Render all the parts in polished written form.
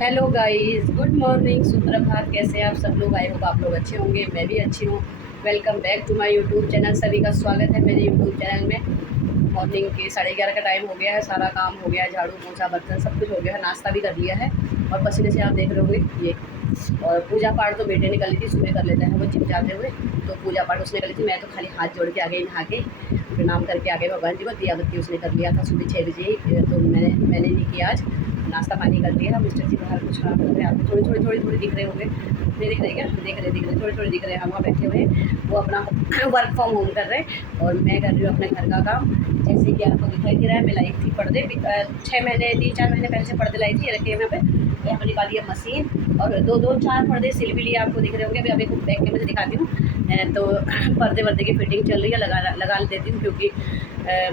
Hello guys, good morning, सुप्रभात। कैसे हैं आप सब लोग? आई होप आप लोग अच्छे होंगे, मैं भी अच्छी हूँ। Welcome back to my YouTube channel. सभी का स्वागत है मेरे यूट्यूब चैनल में। मॉर्निंग के 11:30 का टाइम हो गया है, सारा काम हो गया है, झाड़ू पोछा बर्तन सब कुछ हो गया है, नाश्ता भी कर लिया है और पसीने से आप देख रहे होंगे ये। और पूजा पाठ तो बेटे ने कर ली थी, सुबह कर लेता है वो जिम जाते हुए, तो पूजा पाठ उसने कर ली थी। मैं तो खाली हाथ जोड़ के आ गई, नहा के प्रणाम करके आ गए भगवान जी को। दिया बत्ती उसने कर लिया था सुबह 6 बजे ही, तो मैंने नहीं किया आज। नाश्ता पानी कर लिया। मिस्टर जी बाहर कुछ काम कर रहे हैं, आपको थोड़ी दिख रहे होंगे। नहीं दिख रहे क्या? दिख रहे थोड़ी दिख रहे हैं। हम वहाँ बैठे हुए हैं, वो अपना वर्क फ्रॉम होम कर रहे हैं और मैं कर रही हूँ अपने घर का काम। जैसे कि आपको दिखाई दे रहा है, मैं लाई थी पर्दे 3-4 महीने पहले से पर्दे लाई थी, रखे हैं यहाँ पर निकाली है मशीन और दो चार पर्दे सिल भी लिए, आपको दिख रहे होंगे। अभी एक बैक कैमरे से दिखाती हूँ। तो पर्दे वर्दे की फिटिंग चल रही है, लगा देती हूँ, क्योंकि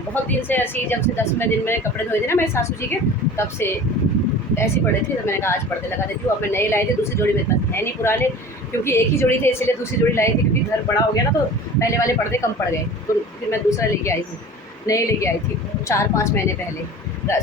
बहुत दिन से ऐसी, जब से 10वें दिन में कपड़े धोए थे ना मेरे सासू जी के, तब से ऐसे पड़े थे, तो मैंने कहा आज पर्दे लगा देती हूँ। अब मैं नए लाए थे, दूसरी जोड़ी मेरे पास है नहीं पुराने, क्योंकि एक ही जोड़ी थे, इसलिए दूसरी जोड़ी लाई थी, क्योंकि घर बड़ा हो गया ना, तो पहले वाले पर्दे कम पड़ गए, तो फिर मैं दूसरा लेके आई थी, नए लेके आई थी 4-5 महीने पहले।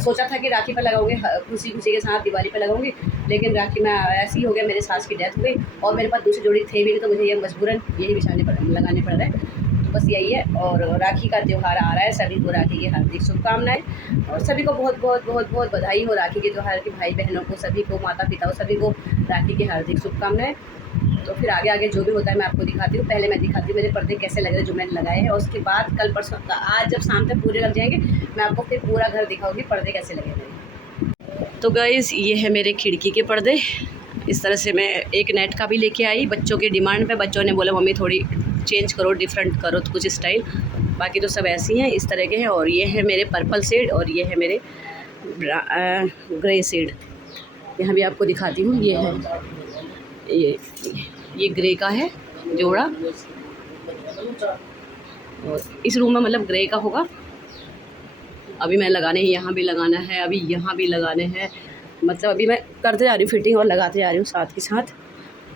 सोचा था कि राखी पर लगाऊंगी, खुशी के साथ दिवाली पर लगाऊंगी, लेकिन राखी में ऐसी हो गया, मेरे सास की डेथ हो गई और मेरे पास दूसरी जोड़ी थे भी नहीं, तो मुझे ये मजबूरन यही लगाने पड़ रहे हैं। तो बस यही है। और राखी का त्यौहार आ रहा है, सभी को राखी की हार्दिक शुभकामनाएं और सभी को बहुत बहुत बहुत बहुत बधाई हो राखी के त्यौहार की। भाई बहनों को, सभी को, माता पिता को, सभी को राखी की हार्दिक शुभकामनाएं। तो फिर आगे आगे जो भी होता है मैं आपको दिखाती हूँ। पहले मैं दिखाती हूँ मेरे पर्दे कैसे लग रहे हैं जो मैंने लगाए हैं, और उसके बाद कल परसों, आज जब शाम तक पूरे लग जाएंगे, मैं आपको फिर पूरा घर दिखाऊंगी पर्दे कैसे लगे मेरे। तो गाइस, ये है मेरे खिड़की के पर्दे। इस तरह से मैं एक नेट का भी लेके आई, बच्चों की डिमांड पे। बच्चों ने बोला मम्मी थोड़ी चेंज करो, डिफरेंट करो तो कुछ स्टाइल। बाकी तो सब ऐसे ही हैं, इस तरह के हैं। और ये है मेरे पर्पल शेड और ये है मेरे ग्रे शेड। यहाँ भी आपको दिखाती हूँ। ये है, ये ग्रे का है जोड़ा, और इस रूम में मतलब ग्रे का होगा। अभी मैं लगाने हैं, यहाँ भी लगाना है, अभी यहाँ भी लगाने हैं, मतलब अभी मैं करते जा रही हूँ फिटिंग और लगाते जा रही हूँ साथ के साथ।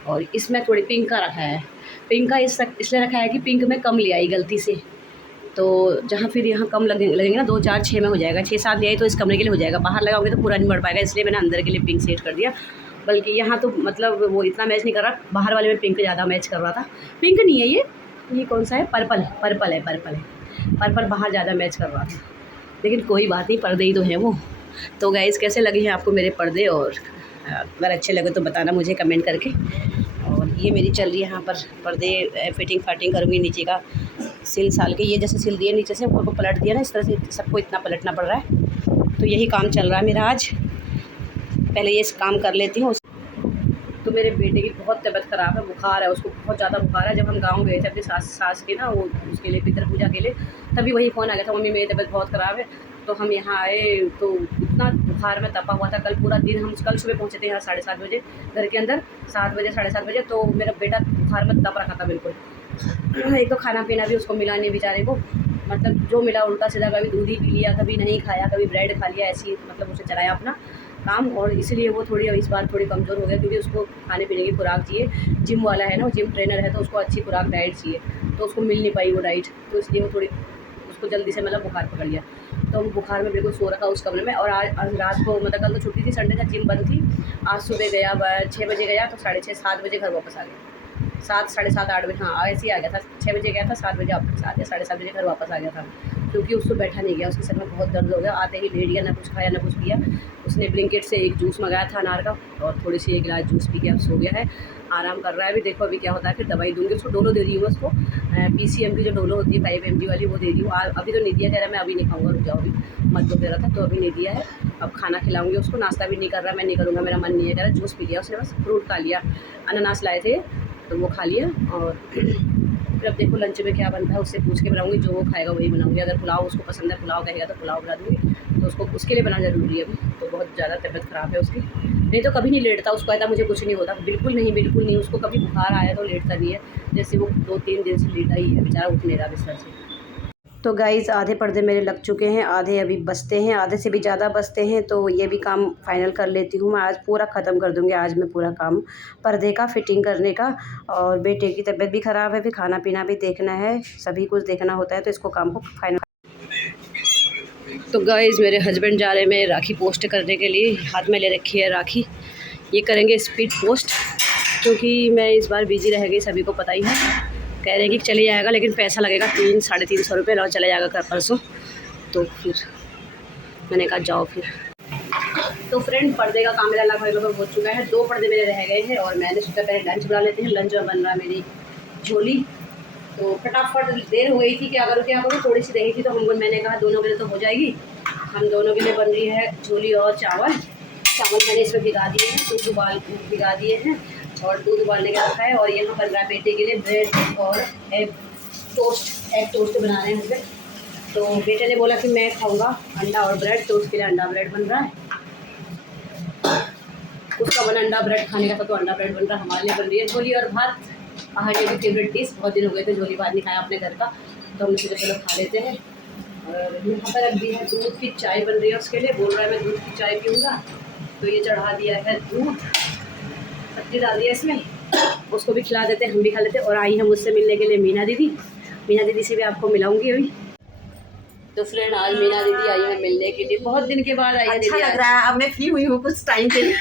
और इसमें थोड़ी पिंक का रखा है। पिंक का इसलिए रखा है कि पिंक में कम ले आई गलती से, तो जहाँ फिर यहाँ कम लगेंगे ना, 2 4 6 में हो जाएगा। 6 7 ले आई तो इस कमरे के लिए हो जाएगा, बाहर लगाओगे तो पूरा नहीं बढ़ पाएगा, इसलिए मैंने अंदर के लिए पिंक सेट कर दिया। बल्कि यहाँ तो मतलब वो इतना मैच नहीं कर रहा, बाहर वाले में पिंक ज़्यादा मैच कर रहा था। पिंक नहीं है ये कौन सा है? पर्पल है। पर्पल बाहर ज़्यादा मैच कर रहा था, लेकिन कोई बात नहीं, पर्दे ही तो हैं वो। तो गाइस, कैसे लगे हैं आपको मेरे पर्दे? और अगर अच्छे लगे तो बताना मुझे कमेंट करके। और ये मेरी चल रही है यहाँ पर पर्दे फिटिंग फाटिंग करूँगी। नीचे का सिल साल के, ये जैसे सिल दिए नीचे से, ऊपर को पलट दिया ना, इस तरह से सबको इतना पलटना पड़ रहा है। तो यही काम चल रहा है मेरा आज। पहले ये काम कर लेती हूँ। तो मेरे बेटे की बहुत तबीयत ख़राब है, बुखार है उसको, बहुत ज़्यादा बुखार है। जब हम गाँव गए थे अपनी सास के ना, वो उसके लिए पितर पूजा के लिए, तभी वही फ़ोन आ गया था, मम्मी मेरी तबीयत बहुत ख़राब है। तो हम यहाँ आए तो इतना बुखार में तपा हुआ था। कल पूरा दिन, हम कल सुबह पहुँचे थे यहाँ 7:30 बजे घर के अंदर, 7 बजे 7:30 बजे। तो मेरा बेटा बुखार में तप रखा था बिल्कुल। एक तो खाना पीना भी उसको मिला नहीं बेचारे को, मतलब जो मिला उल्टा सीधा, कभी दूध ही पी लिया, कभी नहीं खाया, कभी ब्रेड खा लिया, ऐसी मतलब उसे चलाया अपना काम। और इसलिए वो थोड़ी इस बार थोड़ी कमज़ोर हो गया, क्योंकि उसको खाने पीने की खुराक चाहिए। जिम वाला है ना, वो जिम ट्रेनर है, तो उसको अच्छी खुराक डाइट चाहिए, तो उसको मिल नहीं पाई वो डाइट, तो इसलिए वो थोड़ी, उसको जल्दी से मतलब बुखार पकड़ लिया। तो वो बुखार में बिल्कुल सो रखा उस कमरे में। और आज रात को, मतलब कल तो छुट्टी थी, संडे का, जिम बंद थी। आज सुबह गया 6 बजे गया, तो 6:30 7 बजे घर वापस आ गया। 7 7:30 8 बजे, हाँ ऐसे ही आ गया था। 6 बजे गया था, 7 बजे वापस आ गया, 7:30 बजे घर वापस आ गया था, क्योंकि उसको बैठा नहीं गया, उसके सर में बहुत दर्द हो गया। आते ही लेट गया, ना कुछ खाया ना कुछ किया। उसने ब्लिंकिट से एक जूस मंगाया था अनार का, और थोड़ी सी 1 गिलास जूस पी के अब सो गया है, आराम कर रहा है। अभी देखो अभी क्या होता है, फिर दवाई दूँगी उसको। डोलो दे रही हूँ उसको, PCM की जो डोलो होती है 5 mg वाली, वो दे रही हूँ। अभी तो नहीं दिया, कह रहा मैं अभी नहीं खाऊँगा, रुक जाओ अभी मत दो, दे रहा था, तो अभी नहीं दिया है। अब खाना खिलाऊँगी उसको। नाश्ता भी नहीं कर रहा, मैं नहीं करूँगा, मेरा मन नहीं है, कह रहा जूस पी लिया उसने, बस फ्रूट खा लिया, अनानास लाए थे तो वो खा लिया। और फिर अब देखो लंच में क्या बनता है, उससे पूछ के बनाऊँगी, जो वो खाएगा वही बनाऊँगी। अगर पुलाव उसको पसंद है, पुलाव कहेगा तो पुलाव बना दूँगी, तो उसको उसके लिए बनाना ज़रूरी है अभी। तो बहुत ज़्यादा तबीयत ख़राब है उसकी, नहीं तो कभी नहीं लेटता। उसको कहता मुझे कुछ नहीं होता, बिल्कुल नहीं। उसको कभी बुखार आया तो लेटता नहीं है, जैसे वो 2-3 दिन से लेटा ही है बेचारा, उठ नहीं रहा बिस्तर से। तो गाइज़, आधे पर्दे मेरे लग चुके हैं, आधे अभी बचते हैं, आधे से भी ज़्यादा बचते हैं। तो ये भी काम फाइनल कर लेती हूँ मैं, आज पूरा ख़त्म कर दूँगी आज मैं पूरा काम पर्दे का फिटिंग करने का। और बेटे की तबीयत भी ख़राब है, फिर खाना पीना भी देखना है, सभी कुछ देखना होता है, तो इसको काम को फाइनल। तो गाइज़, मेरे हस्बैंड जा रहे हैं मेरे राखी पोस्ट करने के लिए, हाथ में ले रखी है राखी। ये करेंगे स्पीड पोस्ट, क्योंकि मैं इस बार बिजी रह गई, सभी को पता ही है। कह रहे हैं कि चले जाएगा लेकिन पैसा लगेगा 300-350 रुपये, और चले जाएगा कर परसों। तो फिर मैंने कहा जाओ फिर। तो फ्रेंड, पर्दे का काम मेरा लगभग हो चुका है, 2 पर्दे मेरे रह गए हैं और मैंने सोचा पहले लंच बना लेते हैं। लंच में बन रहा है मेरी झोली, तो फटाफट देर हो गई थी, क्या करूँ थोड़ी सी रही थी, तो मैंने कहा दोनों के लिए तो हो जाएगी। हम दोनों के लिए बन रही है झोली और चावल मैंने इसमें भिगा दिए हैं, दूध भिगा दिए हैं और दूध उबालने का रखा है। और यहाँ बन रहा है बेटे के लिए ब्रेड और एग टोस्ट बना रहे हैं मुझे। तो बेटे ने बोला कि मैं खाऊंगा अंडा और ब्रेड, तो उसके लिए अंडा ब्रेड बन रहा है। उसका बना अंडा ब्रेड खाने का था, तो अंडा ब्रेड बन रहा है। हमारे लिए बन रही है झोली और भात, पहाड़ी की फेवरेट डिश। बहुत दिन हो गए थे झोली भात नहीं खाया अपने घर का, तो हमने सोचा चलो खा लेते हैं। और यहाँ पर रख दी है दूध की चाय बन रही है, उसके लिए बोल रहा है मैं दूध की चाय पीऊँगा। तो ये चढ़ा दिया है दूध, पत्ती डाल दिया इसमें, उसको भी खिला देते, हम भी खा लेते। और आई है मुझसे मिलने के लिए मीना दीदी से भी आपको मिलाऊंगी अभी। तो फ्रेंड, आज मीना दीदी आई है मिलने के लिए, बहुत दिन के बाद आई है। अच्छा लग रहा है, अब मैं फ्री हुई हूँ कुछ टाइम के लिए।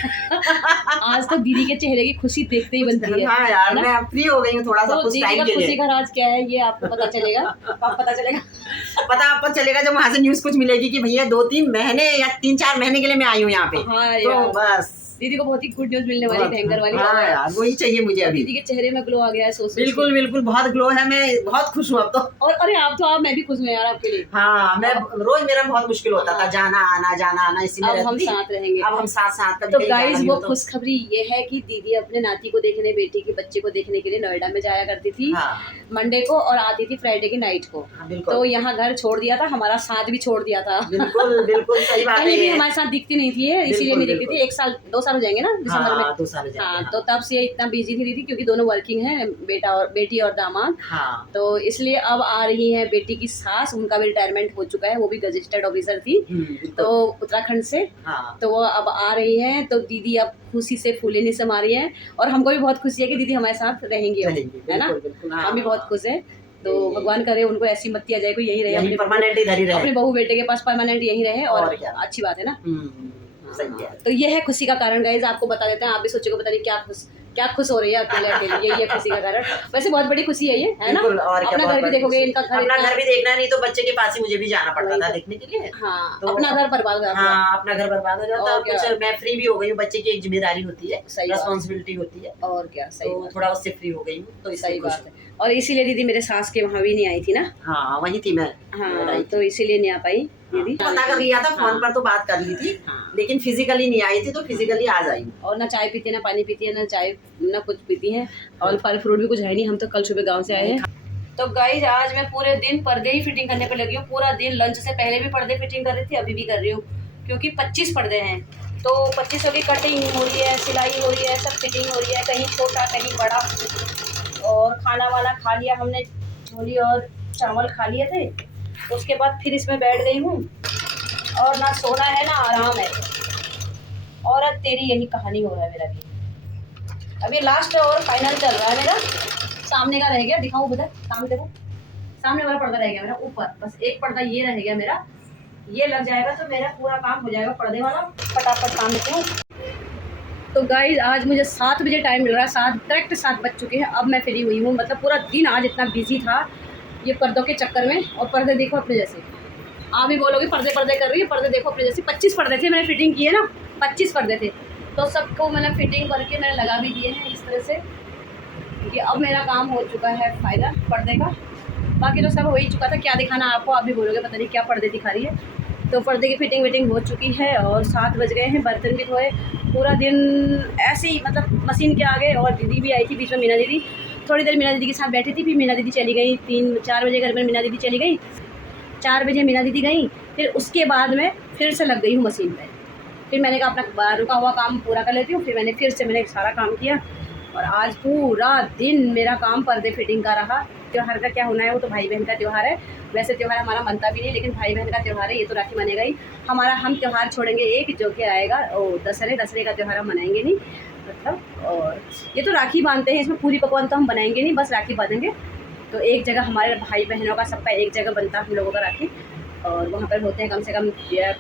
आज तो दीदी के चेहरे की खुशी देखते ही बनती है। हाँ यार, मैं फ्री हो गई हूँ थोड़ा सा कुछ टाइम के लिए। खुशी का राज क्या है ये आपको पता चलेगा, पता चलेगा जब वहाँ से न्यूज़ कुछ मिलेगी कि भैया 2-3 महीने या 3-4 महीने के लिए मैं आई हूँ यहाँ पे। हाँ तो बस दीदी को बहुत ही गुड न्यूज़ मिलने वाली, भयंकर वाली। हाँ यार, वही चाहिए मुझे अभी। दीदी के चेहरे में ग्लो आ गया है, सोच बिल्कुल बहुत ग्लो है, मैं बहुत खुश हूँ अब तो। और अरे आप मैं भी खुश हूँ यार आपके लिए। हाँ, मैं रोज मेरा बहुत मुश्किल होता था जाना आना इसी में। अब हम साथ रहेंगे, अब हम साथ। तो गाइस वो खुशखबरी ये है कि दीदी अपने नाती को देखने, बेटी के बच्चे को देखने के लिए नोएडा में जाया करती थी मंडे को, और आती थी फ्राइडे की नाइट को। तो यहाँ घर छोड़ दिया था, हमारा साथ भी छोड़ दिया था। बिल्कुल सही बात है। पहले भी हमारे साथ दिखती नहीं थी, इसीलिए नहीं दिखती थी। 1-2 साल हो जाएंगे ना दिसंबर में। 2 साल हो जाएंगे। हाँ, तो तब से इतना बिजी थी दीदी, क्योंकि दोनों वर्किंग हैं, बेटी और दामाद। तो इसलिए अब आ रही है बेटी की सास, उनका भी रिटायरमेंट हो चुका है, वो भी गजेटेड ऑफिसर थी तो उत्तराखंड से। तो वो अब आ रही है, तो दीदी अब खुशी से फूले नहीं समा रही है। और हमको भी बहुत खुशी है कि दीदी हमारे साथ रहेंगी, है ना। हम भी बहुत खुश हैं। तो भगवान करे उनको ऐसी मत किया जाए, कोई यही रहे, परमानेंट इधर ही रहे, अपने बहू बेटे के पास परमानेंट यही रहे, और अच्छी बात है ना। सही है। तो ये है खुशी का कारण गाइस, आपको बता देते हैं, आप भी सोचोगे पता नहीं क्या खुश हो रही है अकेले, यही है खुशी का कारण। वैसे बहुत बड़ी खुशी है ये, है ना। अपना घर भी देखोगे, इनका अपना घर भी देखना, नहीं तो बच्चे के पास ही मुझे भी जाना पड़ता था देखने के लिए। हाँ, तो अपना घर बर्बाद हो जाता है। हाँ, अपना घर बर्बाद हो जाता है। कुछ मैं फ्री भी हो गई हूँ, बच्चे की एक जिम्मेदारी होती है, रिस्पॉन्सिबिलिटी होती है, और क्या। सही, तो थोड़ा उससे फ्री हो गई हूँ, तो सही बात है। और इसीलिए दीदी मेरे सास के वहाँ भी नहीं आई थी ना। हाँ, वही थी मैं। हाँ, तो इसीलिए नहीं आ पाई दीदी। पता कर लिया था, फोन पर तो बात कर ली थी, लेकिन फिजिकली नहीं आई थी, तो फिजिकली आ जाई। और ना चाय पीती है, ना पानी पीती है, ना चाय ना कुछ पीती है, और फल फ्रूट भी कुछ है नहीं। हम तो कल सुबह गांव से आए हैं। तो गाइज, आज मैं पूरे दिन पर्दे ही फिटिंग करने पे लगी हूँ। पूरा दिन, लंच से पहले भी पर्दे फिटिंग कर रही थी, अभी भी कर रही हूँ, क्योंकि 25 पर्दे हैं। तो 25 की कटिंग हो रही है, सिलाई हो रही है, सब फिटिंग हो रही है, कहीं छोटा कहीं बड़ा। और खाना वाना खा लिया हमने, झोली और चावल खा लिए थे। उसके बाद फिर इसमें बैठ गई हूँ, और ना सोना है ना आराम है। और अब तेरी यही कहानी हो रहा है मेरा भी। अभी लास्ट और फाइनल चल रहा है मेरा। सामने का रह गया, दिखाऊँ उधर सामने, देखो सामने वाला पर्दा रह गया मेरा ऊपर, बस एक पर्दा ये रह गया मेरा। ये लग जाएगा तो मेरा पूरा काम हो जाएगा पर्दे वाला। फटाफट काम लेते हूँ। तो गाइज, आज मुझे 7 बजे टाइम मिल रहा है, करेक्ट 7 बज चुके हैं। अब मैं फ्री हुई हूँ, मतलब पूरा दिन आज इतना बिजी था ये पर्दों के चक्कर में। और पर्दे देखो अपने जैसे, आप भी बोलोगे पर्दे कर रही है, पर्दे देखो अपने जैसे। 25 पर्दे थे, मैंने फिटिंग किए ना, 25 पर्दे थे, तो सबको मैंने फिटिंग करके मैंने लगा भी दिए हैं इस तरह से, क्योंकि अब मेरा काम हो चुका है फाइनल पर्दे का। बाकी तो सब हो ही चुका था, क्या दिखाना आपको, आप भी बोलोगे पता नहीं क्या पर्दे दिखा रही है। तो पर्दे की फिटिंग विटिंग हो चुकी है, और 7 बज गए हैं, बर्तन भी धोए। पूरा दिन ऐसे ही, मतलब मशीन के आगे। और दीदी भी आई थी बीच में, मीना दीदी, थोड़ी देर मीना दीदी के साथ बैठी थी, फिर मीना दीदी चली गई। 3-4 बजे घर में मीना दीदी चली गई, 4 बजे मीना दीदी गई। फिर उसके बाद मैं फिर से लग गई हूँ मशीन पे। फिर मैंने कहा अपना रुका हुआ काम पूरा कर लेती हूँ। फिर मैंने फिर से सारा काम किया, और आज पूरा दिन मेरा काम पर्दे फिटिंग का रहा। त्यौहार का क्या होना है, वो तो भाई बहन का त्यौहार है। वैसे त्यौहार हमारा मनता भी नहीं, लेकिन भाई बहन का त्यौहार है, ये तो राखी मनेगा ही हमारा। हम त्यौहार छोड़ेंगे एक, जो कि आएगा दशहरे का त्यौहार हम मनाएंगे नहीं, मतलब। और ये तो राखी बांधते हैं, इसमें पूरी पकवान तो हम बनाएंगे नहीं, बस राखी बांधेंगे। तो एक जगह हमारे भाई बहनों का सबका एक जगह बनता है हम लोगों का राखी, और वहाँ पर होते हैं कम से कम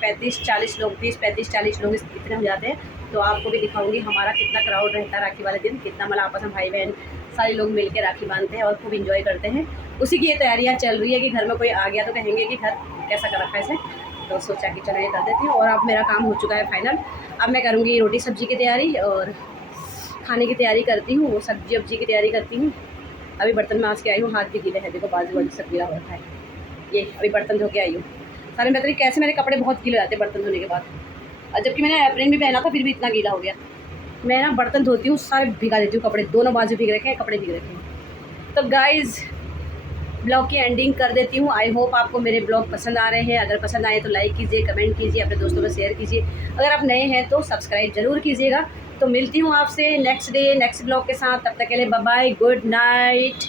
35-40 लोग, 30-35-40 लोग इतने हो जाते हैं। तो आपको भी दिखाऊंगी हमारा कितना क्राउड रहता है राखी वाले दिन, कितना मतलब आपस में भाई बहन सारे लोग मिल के राखी बांधते हैं और खूब इंजॉय करते हैं। उसी की ये तैयारियाँ चल रही है कि घर में कोई आ गया तो कहेंगे कि घर कैसा कर रखा है इसे, तो सोचा कि चलो ये कर देती हूँ। और अब मेरा काम हो चुका है फाइनल, अब मैं करूँगी रोटी सब्जी की तैयारी और खाने की तैयारी करती हूँ, वो सब्जी वब्जी की तैयारी करती हूँ। अभी बर्तन मांज के आई हूँ, हाथ भी गीले हैं, देखो बाजू बाजू सब गीला हो रखा है। ये अभी बर्तन धो के आई हूँ। सारे बेहतरीन कैसे मेरे कपड़े बहुत गीले रहते हैं बर्तन धोने के बाद, और जबकि मैंने एप्रिन भी पहना था फिर भी इतना गीला हो गया। मैं ना बर्तन धोती हूँ सारे भिगा देती हूँ, कपड़े दोनों बाजू भीग रखे हैं, कपड़े भीग रखे हैं। तो गाइज़ ब्लॉग की एंडिंग कर देती हूँ। आई होप आपको मेरे ब्लॉग पसंद आ रहे हैं। अगर पसंद आए तो लाइक कीजिए, कमेंट कीजिए, अपने दोस्तों में शेयर कीजिए। अगर आप नए हैं तो सब्सक्राइब ज़रूर कीजिएगा। तो मिलती हूँ आपसे नेक्स्ट डे नेक्स्ट ब्लॉग के साथ, तब तक के लिए बाय बाय, गुड नाइट।